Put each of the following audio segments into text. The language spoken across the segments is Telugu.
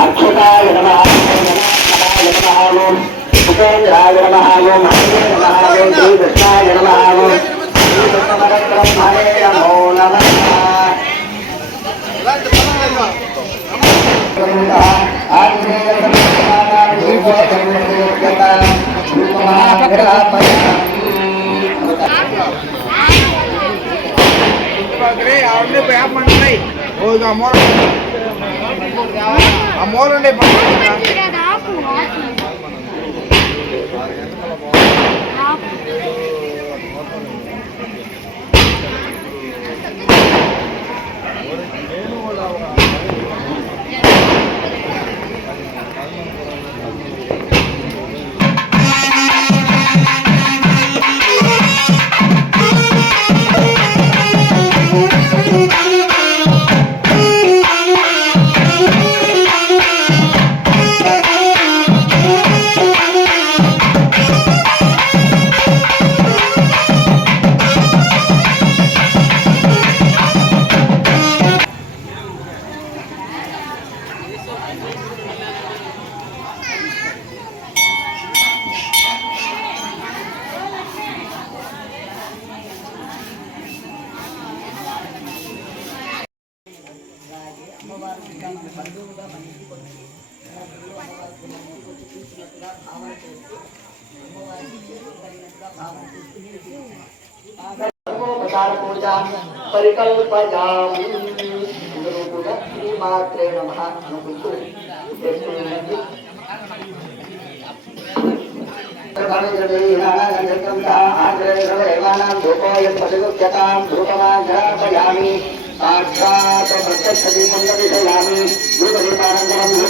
అక్షతాయ నమ నమ ఉపేంద్రాయ నమ ఓం హరే నమ ఓం శ్రీకృష్ణాయ నమ ఓం శ్రీకృష్ణపరబ్రహ్మణే నమో నమః అవన్నీ యాప్ నేను అమ్మోర प्रकार पूजा परिकल्पयामि गुरुकुल श्रीमात्रे नमः अनुकुतु ध्रुपमायामि साक्षात् प्रत्यक्षदीपं परिकलामि दूतनिपानन्दरं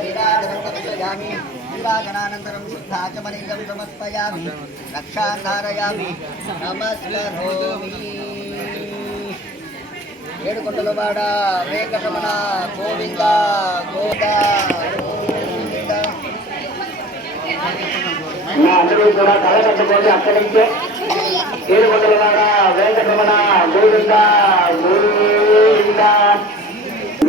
అప్పుడానందమయామి వివాహనానంతరం శుద్ధాచమలింగం సమర్పయామి రక్షాం ధారయామి నమస్కరోమి ఏడుకొండలవాడ వెంకటరమణ గోవింద గోద అందరూ కూడా తల కట్టుకోండి అక్కడి నుంచే ఏడుకొండలవాడ వెంకటరమణ గోవింద గోవింద.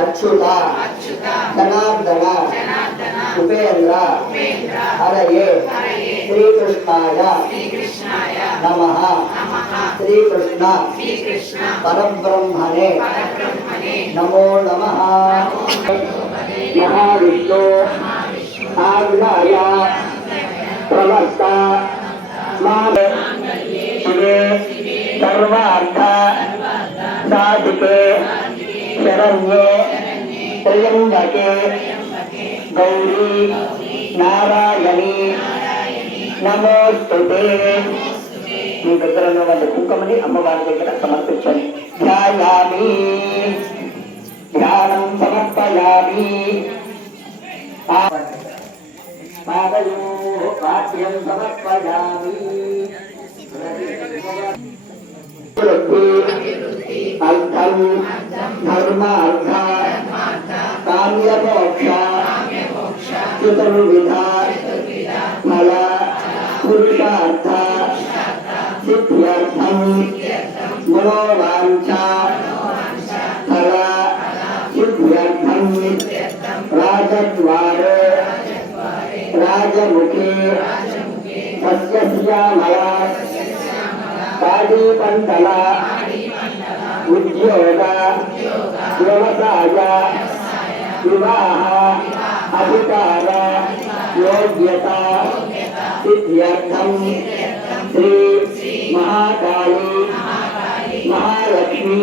అచ్యుత జనార్దన ఉపేంద్ర హరయే శ్రీకృష్ణాయ నమ శ్రీకృష్ణ పరబ్రహ్మణే నమో నమ మహావిష్ణు ఆజ్ఞాయ ప్రవర్త మామే శివే సర్వార్థ సాధికే శరణ్యే త్రయంబకే గౌరీ నారాయణీ నమోస్తు మీ దగ్గర ఉన్న వాళ్ళ కుంకమని అమ్మవారి దగ్గర సమర్పించండి. ధ్యాయామి ధ్యానం సమర్పయామి. సమర్పయామి. అర్థం ధర్మార్థ. काम्यमोक्ष चतुर्विधा फल। पुरुषार्थ। सिद्ध्यर्थं मनोवाञ्छा। फल। सिद्ध्यर्थं राजद्वारे। राजमुखे। सस्यश्यामला। कालीपन्तला उद्योग। व्यवसाय। వివాహ అధికార యోగ్యత సిద్ధ్యర్థం శ్రీ మహాకాళి మహాలక్ష్మి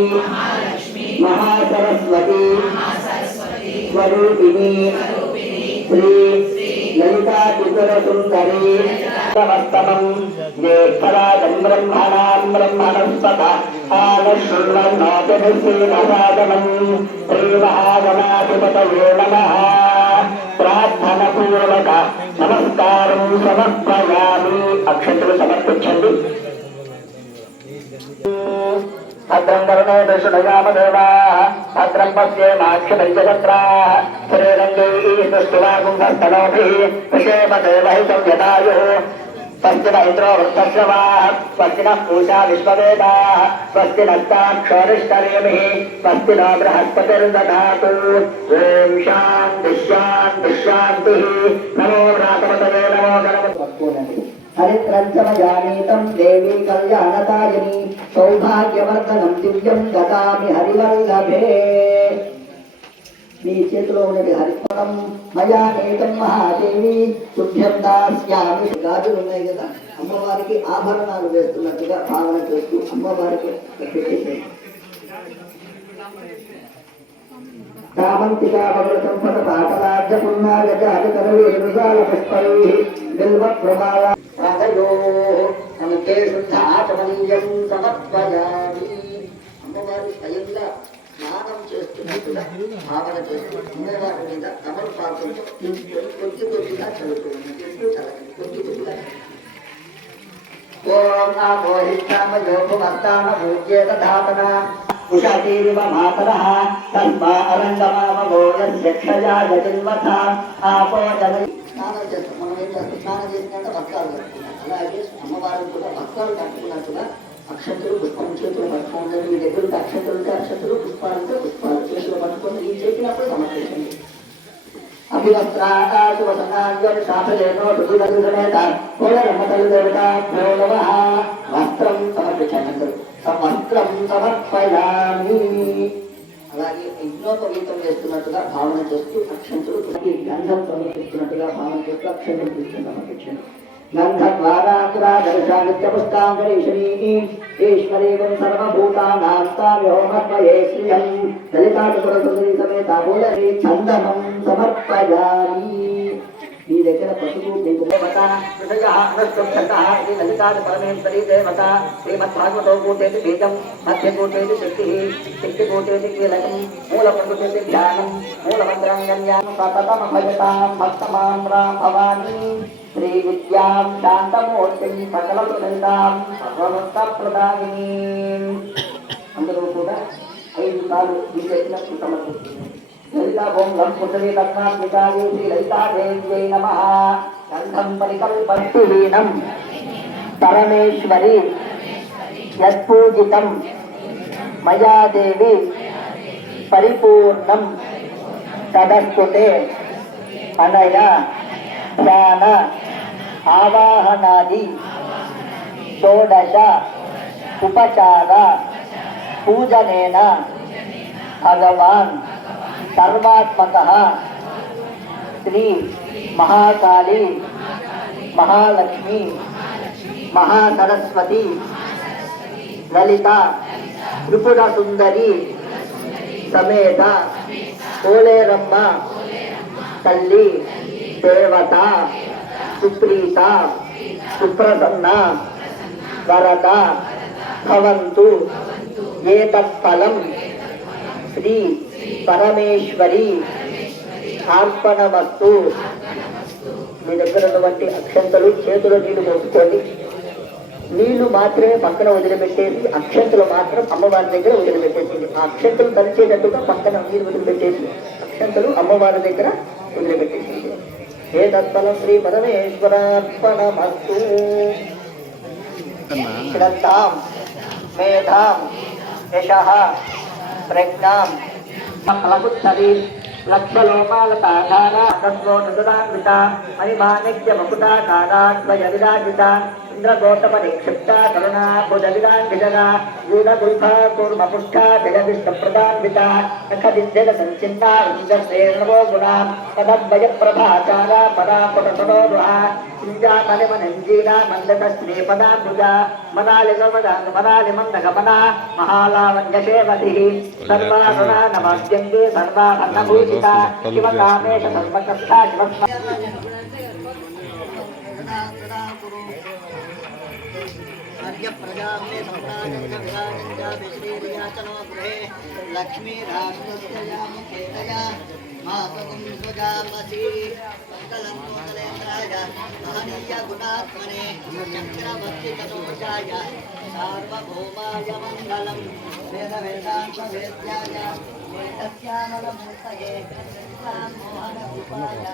మహాసరస్వతి స్వరూపిణి శ్రీ లలితా త్రిపురసుందరీ వస్తవం జ్యేష్ఠరాజం బ్రహ్మణాం బ్రహ్మణస్పత ఆనశ్రీమన్నాథనిశీలసాదనం శ్రీమహాగణాధిపతయో నమ. ప్రార్థన పూర్వక నమస్కారం సమర్పయామి. అక్షతలు సమర్పించండి. భద్రం వరుణో దశుడయామదేవా భద్రం పశ్యేమాక్షిభైజగత్రా శ్రీరంగై దుష్టువాగుంభస్తనోభిషేమదేవహితం యథాయు. स्वस्ति महिन्द्रो वृत्तस्रवाः स्वस्ति नः पूषा विश्ववेदाः स्वस्ति नस्ताक्षोरिष्टरेमिः स्वस्ति नो बृहस्पतिर्दधातु ॐ शांति शान्ति शान्तिः नमो भ्रातपतये नमो गणपति हरित्रञ्चमजानीतं देवी कल्याणकारिणी सौभाग्यवर्धनम दिव्यम ददामि हरिवल्लभे మీ చేతిలో ఉన్నది హరిపదం మయా నేతం మహాదేవి. శుభ్యం దాస్యామి. గాజులు ఉన్నాయి కదా. అమ్మవారికి ఆభరణాలు వేస్తున్నట్టుగా భావన చేస్తూ అమ్మవారికి పెట్టేసేయండి కామంతికా పద పాటలాజ్య పుణ్యాయ పుష్పై. బిల్వ నమకే సమర్పయామి అమ్మవారి స్వయంగా స్నానం చేస్తున్నట్టుగా భావన అమ్మవారి మీద తమలపాకంతో తీసుకొని కొద్ది కొద్దిగా చదవండి కొద్ది కొద్దిగా ఓం భూజ్యేత ధాతన జన్మథ ఆపో జన స్నానం చేస్తాం మనం ఏం చేస్తాం స్నానం చేసినాక కట్టుకున్నాం అలాగే అమ్మవారిని కూడా భక్తాలు కట్టుకున్నట్టుగా అక్షంతులు పుష్పం చేతులు పట్టుకోండి మీ దగ్గర ఉంటే అక్షంతులు ఉంటే అక్షంతులు పుష్పాలు పుష్పాలు చేతులు పట్టుకొని ఈ చెప్పినప్పుడు సమర్పించండి. అలాగే వసనాంగం శాసయేనో ఋతుదరుగణేత కోళరమతలు దేవత వస్త్రం సమర్పించండి అందరూ. వస్త్రం సమర్పయామి. అలాగే చేస్తున్నట్టుగా భావన చేస్తూ అక్షంతులు గంధం సమర్పిస్తున్నట్టుగా భావన చేస్తూ అక్షంతులు తీసుకుని సమర్పించండి. गन्धद्वारासुरादर्शानित्यपुस्ताङ्गरीषणी ईश्वरेवं सर्वभूतानां ताव्योमत्मये श्रियं ललिताचतुरसुरी समेता बोधरी छन्दमं समर्पयामि। నీ దగ్గర పసుపు మీకు దేవత పరమేశ్వరి దేవత శ్రీమద్భాగవతో కూటేది బీజం మధ్య కూటేది శక్తి శక్తి కూటేది కీలకం మూల ప్రకృతి ధ్యానం మూలమంత్రం గమ్యాం సతతం భజతాం భక్తమాం రాం భవానీ శ్రీ విద్యాం శాంతమూర్తిం సకల ప్రదంతాం సర్వభక్త ప్రదాయిని అందరూ కూడా ఐదు సార్లు మీ చెప్పినట్టు సమర్పిస్తుంది లలితా ఓం లం లలితాదేవ్యై నమః గంధం పరికల్పహీనం పరమేశ్వరి యత్పూజితం మయాదేవి పరిపూర్ణం తదస్తుతే అనయ ధ్యాన ఆవాహనాది షోడశ ఉపచార పూజనేన భగవాన్ సర్వాత్మక. శ్రీ మహాకాళి మహాలక్ష్మి మహాసరస్వతి లలిత త్రిపుర సుందరి సమేత కోలేరమ్మ తల్లి దేవత సుప్రీత సుప్రసన్న వరద భవంతు ఏతత్ఫలం శ్రీ పరమేశ్వరి అర్పణ వస్తు మీ దగ్గర ఉన్నటువంటి అక్షంతలు చేతిలో నీళ్ళు పోసుకోండి. నీళ్ళు మాత్రమే పక్కన వదిలిపెట్టేసి అక్షంతలు మాత్రం అమ్మవారి దగ్గర వదిలిపెట్టేసింది ఆ అక్షంతలు కలిసేటట్టుగా పక్కన నీరు వదిలిపెట్టేసి అక్షంతలు అమ్మవారి దగ్గర వదిలిపెట్టేసింది ఏ తత్ఫలం శ్రీ పరమేశ్వరార్పణమస్తు. శ్రద్ధాం మేధాం యశః ప్రజ్ఞాం. ఫలముత్తరి లక్షలోపాలతాధార తత్వోనుదాన్విత మణిమాణిక్య మకుటాకారాత్వయ విరాజిత ఇంద్రగోతమ నిక్షిప్త కరుణా భుజ విరాన్విజన గూఢగుల్ఫా కూర్మపుష్ఠా జగదిష్ట ప్రదాన్విత నఖదింజల ఇంద్రశ్రేణవో గుణ పదద్వయ ప్రభాచార పదాపుటసనో గృహ సింజామణి మనంజీన పదాంబుజ మనాలి గమదాంగ మనాలి మందగ మన మహాలావణ్యశేమతి సర్వారుణా నమస్యంగే సర్వాభన్నభూషిత प्रजाग्ने सम्प्राणिकर्ताचनो गृहे लक्ष्मीराष्ट्रस्यामुखेतया मातकुं स्वजामसि मङ्गलन्तोतलेन्द्राय महनीय गुणात्मने चक्रवर्तिकतोषाय सार्वभौमाय मङ्गलं वेदवेदान्तवेद्याय वेदस्यामलमूर्तये मोहनरूपाय